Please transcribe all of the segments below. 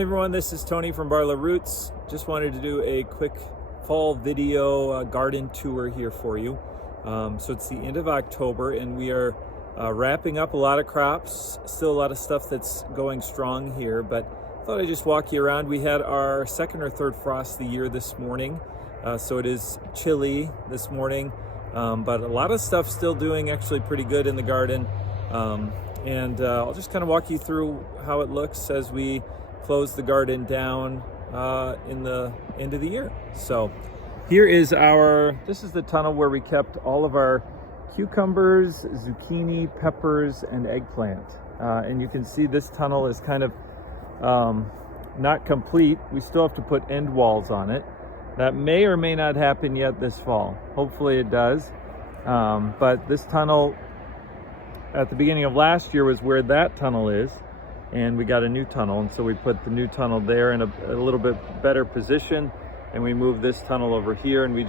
Hey everyone, this is Tony from Barlow Roots. Just wanted to do a quick fall video garden tour here for you. So it's the end of October and we are wrapping up a lot of crops. Still a lot of stuff that's going strong here, but I thought I'd just walk you around. We had our second or third frost of the year this morning, so it is chilly this morning, but a lot of stuff still doing actually pretty good in the garden. I'll just kind of walk you through how it looks as we close the garden down in the end of the year. So here is this is the tunnel where we kept all of our cucumbers, zucchini, peppers, and eggplant. And you can see this tunnel is kind of not complete. We still have to put end walls on it. That may or may not happen yet this fall. Hopefully it does. But this tunnel at the beginning of last year was where that tunnel is. And we got a new tunnel, and so we put the new tunnel there in a little bit better position, and we moved this tunnel over here, and we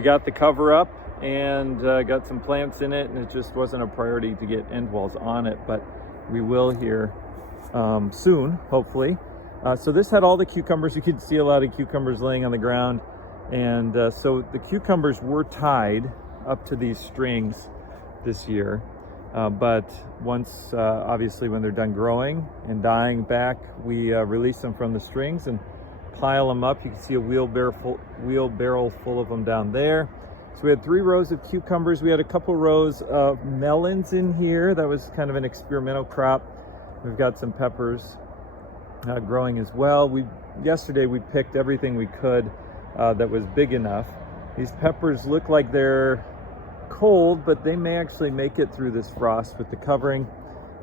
got the cover up and got some plants in it, and it just wasn't a priority to get end walls on it, but we will here soon, hopefully. So this had all the cucumbers. You could see a lot of cucumbers laying on the ground, and so the cucumbers were tied up to these strings this year. But once, obviously, when they're done growing and dying back, we release them from the strings and pile them up. You can see a wheelbarrow full of them down there. So we had 3 rows of cucumbers. We had a couple rows of melons in here. That was kind of an experimental crop. We've got some peppers growing as well. Yesterday we picked everything we could that was big enough. These peppers look like they're cold, but they may actually make it through this frost with the covering.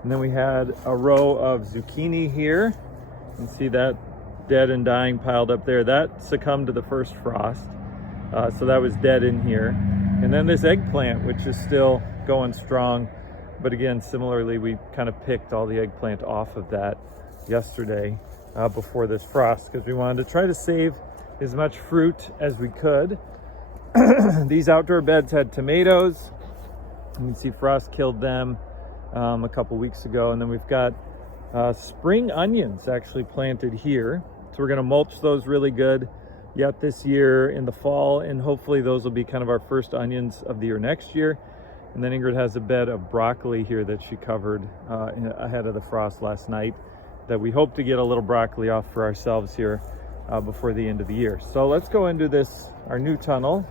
And then we had a row of zucchini here. You can see that dead and dying piled up there. That succumbed to the first frost, so that was dead in here. And then this eggplant, which is still going strong, but again, similarly, we kind of picked all the eggplant off of that yesterday before this frost, because we wanted to try to save as much fruit as we could. These outdoor beds had tomatoes. You can see frost killed them a couple weeks ago. And then we've got spring onions actually planted here. So we're going to mulch those really good yet this year in the fall. And hopefully those will be kind of our first onions of the year next year. And then Ingrid has a bed of broccoli here that she covered ahead of the frost last night that we hope to get a little broccoli off for ourselves here before the end of the year. So let's go into our new tunnel.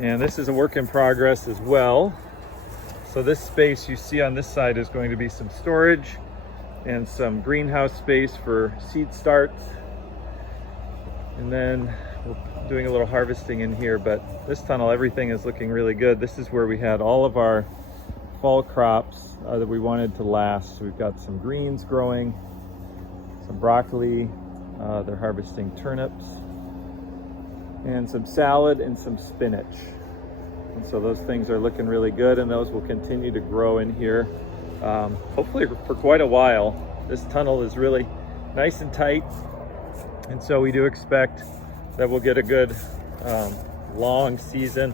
And this is a work in progress as well. So this space you see on this side is going to be some storage and some greenhouse space for seed starts. And then we're doing a little harvesting in here, but this tunnel, everything is looking really good. This is where we had all of our fall crops that we wanted to last. So we've got some greens growing, some broccoli, they're harvesting turnips, and some salad and some spinach. And so those things are looking really good, and those will continue to grow in here hopefully for quite a while. This tunnel is really nice and tight, and so we do expect that we'll get a good long season.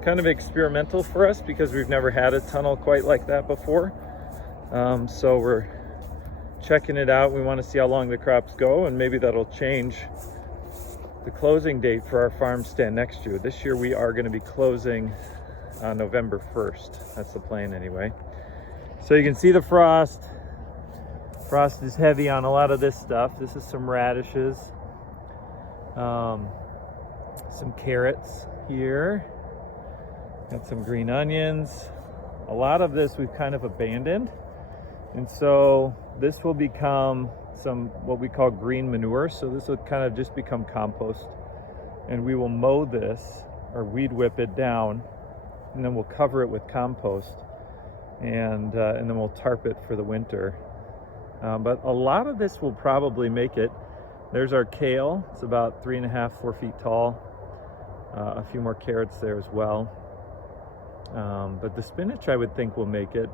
Kind of experimental for us because we've never had a tunnel quite like that before. So we're checking it out. We want to see how long the crops go, and maybe that'll change the closing date for our farm stand next year. This year we are going to be closing on November 1st. That's the plan anyway. So you can see the frost. Frost is heavy on a lot of this stuff. This is some radishes, some carrots here, got some green onions. A lot of this we've kind of abandoned, and so this will become what we call green manure. So this will kind of just become compost, and we will mow this or weed whip it down, and then we'll cover it with compost, and then we'll tarp it for the winter. But a lot of this will probably make it. There's our kale. It's about 3.5, 4 feet tall. A few more carrots there as well. But the spinach, I would think, will make it.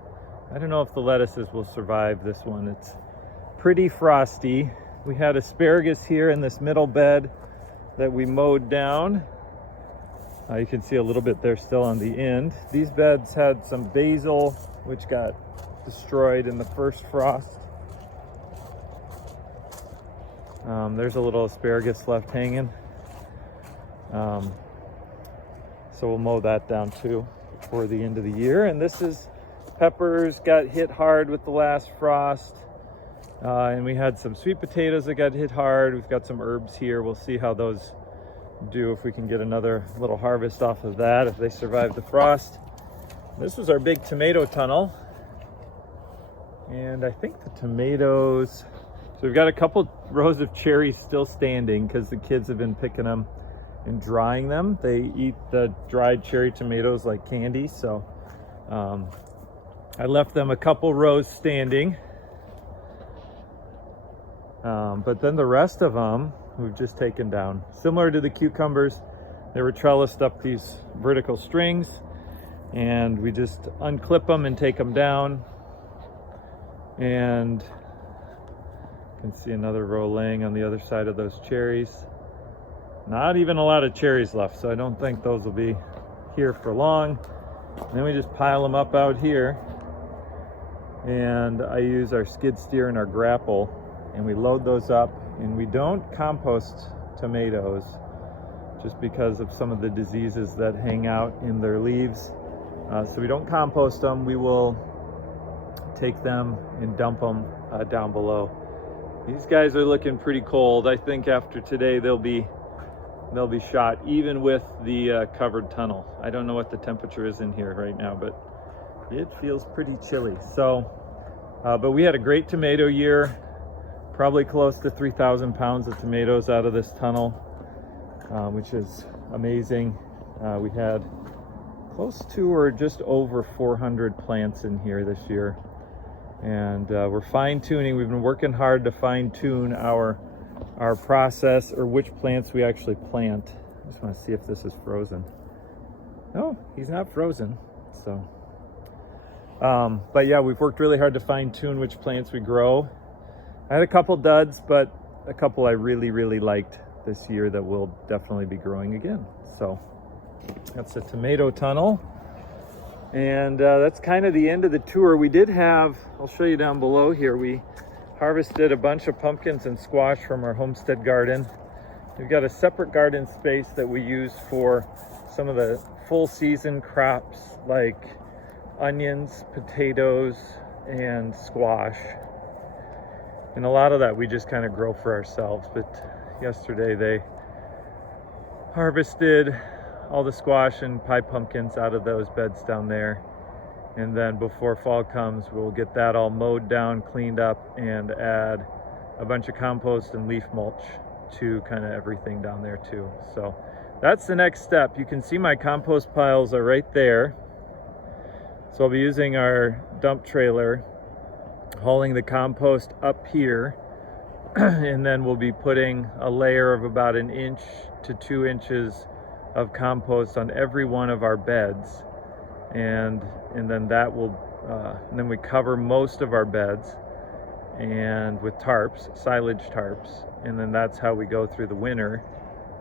I don't know if the lettuces will survive this one. It's pretty frosty. We had asparagus here in this middle bed that we mowed down. You can see a little bit there still on the end. These beds had some basil, which got destroyed in the first frost. There's a little asparagus left hanging. So we'll mow that down too before the end of the year. And this is peppers, got hit hard with the last frost. And we had some sweet potatoes that got hit hard. We've got some herbs here. We'll see how those do, if we can get another little harvest off of that, if they survive the frost. This was our big tomato tunnel. And I think the tomatoes, so we've got a couple rows of cherries still standing because the kids have been picking them and drying them. They eat the dried cherry tomatoes like candy. So I left them a couple rows standing. But then the rest of them we've just taken down. Similar to the cucumbers, they were trellised up these vertical strings, and we just unclip them and take them down. And you can see another row laying on the other side of those cherries. Not even a lot of cherries left, so I don't think those will be here for long. And then we just pile them up out here, and I use our skid steer and our grapple, and we load those up. And we don't compost tomatoes just because of some of the diseases that hang out in their leaves. So we don't compost them. We will take them and dump them down below. These guys are looking pretty cold. I think after today they'll be shot, even with the covered tunnel. I don't know what the temperature is in here right now, but it feels pretty chilly. So, but we had a great tomato year. Probably close to 3,000 pounds of tomatoes out of this tunnel, which is amazing. We had close to or just over 400 plants in here this year. And we're fine-tuning. We've been working hard to fine-tune our process, or which plants we actually plant. I just want to see if this is frozen. No, he's not frozen. So, but yeah, we've worked really hard to fine-tune which plants we grow. I had a couple duds, but a couple I really, really liked this year that will definitely be growing again. So that's the tomato tunnel. And that's kind of the end of the tour. We did have, I'll show you down below here, we harvested a bunch of pumpkins and squash from our homestead garden. We've got a separate garden space that we use for some of the full season crops like onions, potatoes, and squash. And a lot of that we just kind of grow for ourselves. But yesterday they harvested all the squash and pie pumpkins out of those beds down there. And then before fall comes, we'll get that all mowed down, cleaned up, and add a bunch of compost and leaf mulch to kind of everything down there too. So that's the next step. You can see my compost piles are right there. So I'll be using our dump trailer, hauling the compost up here, and then we'll be putting a layer of about 1 inch to 2 inches of compost on every one of our beds, and then that will and then we cover most of our beds and with tarps, silage tarps, and then that's how we go through the winter.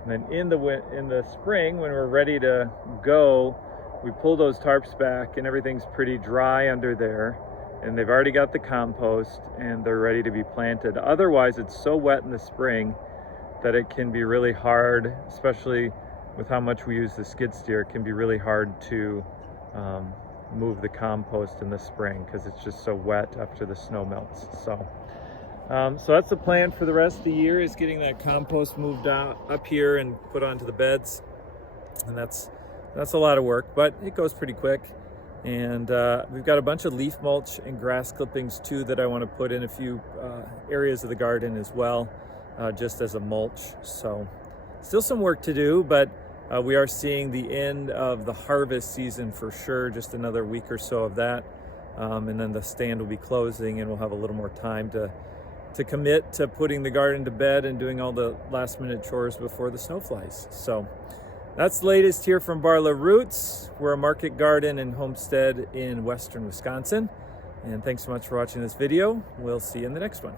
And then in the spring, when we're ready to go, we pull those tarps back and everything's pretty dry under there, and they've already got the compost and they're ready to be planted. Otherwise, it's so wet in the spring that it can be really hard, especially with how much we use the skid steer. It can be really hard to move the compost in the spring because it's just so wet after the snow melts. So that's the plan for the rest of the year, is getting that compost moved out up here and put onto the beds. And that's a lot of work, but it goes pretty quick. And we've got a bunch of leaf mulch and grass clippings too that I want to put in a few areas of the garden as well, just as a mulch. So still some work to do, but we are seeing the end of the harvest season for sure, just another week or so of that. And then the stand will be closing and we'll have a little more time to commit to putting the garden to bed and doing all the last minute chores before the snow flies. So that's the latest here from Barlow Roots. We're a market garden and homestead in western Wisconsin. And thanks so much for watching this video. We'll see you in the next one.